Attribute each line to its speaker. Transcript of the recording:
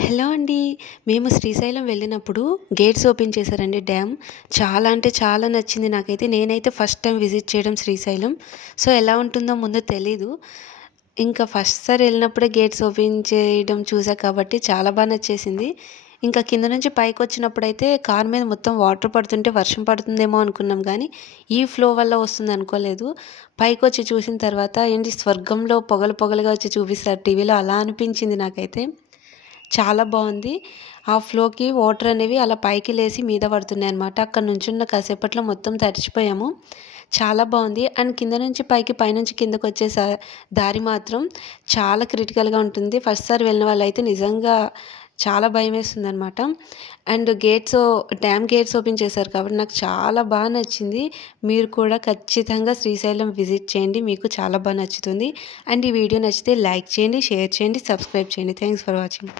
Speaker 1: hello అండి మేము శ్రీశైలం వెళ్ళినప్పుడు గేట్స్ ఓపెన్ చేశారండి డ్యామ్ చాలా అంటే చాలా నచ్చింది నాకైతే నేనైతే ఫస్ట్ టైం విజిట్ చేయడం శ్రీశైలం సో ఎలా ఉంటుందో ముందు తెలీదు ఇంకా ఫస్ట్ సార్ వెళ్ళినప్పుడే గేట్స్ ఓపెన్ చేయడం చూసా కాబట్టి చాలా బాగా నచ్చేసింది ఇంకా కింద నుంచి పైకి వచ్చినప్పుడు అయితే కార్ మీద మొత్తం వాటర్ పడుతుంటే వర్షం పడుతుందేమో అనుకున్నాం కానీ ఈ ఫ్లో వల్ల వస్తుంది అనుకోలేదు పైకి వచ్చి చూసిన తర్వాత ఏంటి స్వర్గంలో పొగలు పొగలుగా వచ్చి చూపిస్తారు టీవీలో అలా అనిపించింది నాకైతే చాలా బాగుంది ఆ ఫ్లోకి వాటర్ అనేవి అలా పైకి లేసి మీద పడుతున్నాయి అనమాట అక్కడ నుంచున్న కాసేపట్లో మొత్తం తడిచిపోయాము చాలా బాగుంది అండ్ కింద నుంచి పైకి పైనుంచి కిందకు వచ్చే దారి మాత్రం చాలా క్రిటికల్గా ఉంటుంది ఫస్ట్ సారి వెళ్ళిన వాళ్ళైతే నిజంగా చాలా భయం వేస్తుంది అనమాట and gates dam gates open చేశారు కాబట్టి నాకు చాలా బాగా నచ్చింది మీరు కూడా ఖచ్చితంగా శ్రీశైలం విజిట్ చేయండి మీకు చాలా బాగా నచ్చుతుంది అండ్ ఈ వీడియో నచ్చితే లైక్ చేయండి షేర్ చేయండి సబ్స్క్రైబ్ చేయండి థ్యాంక్స్ ఫర్ వాచింగ్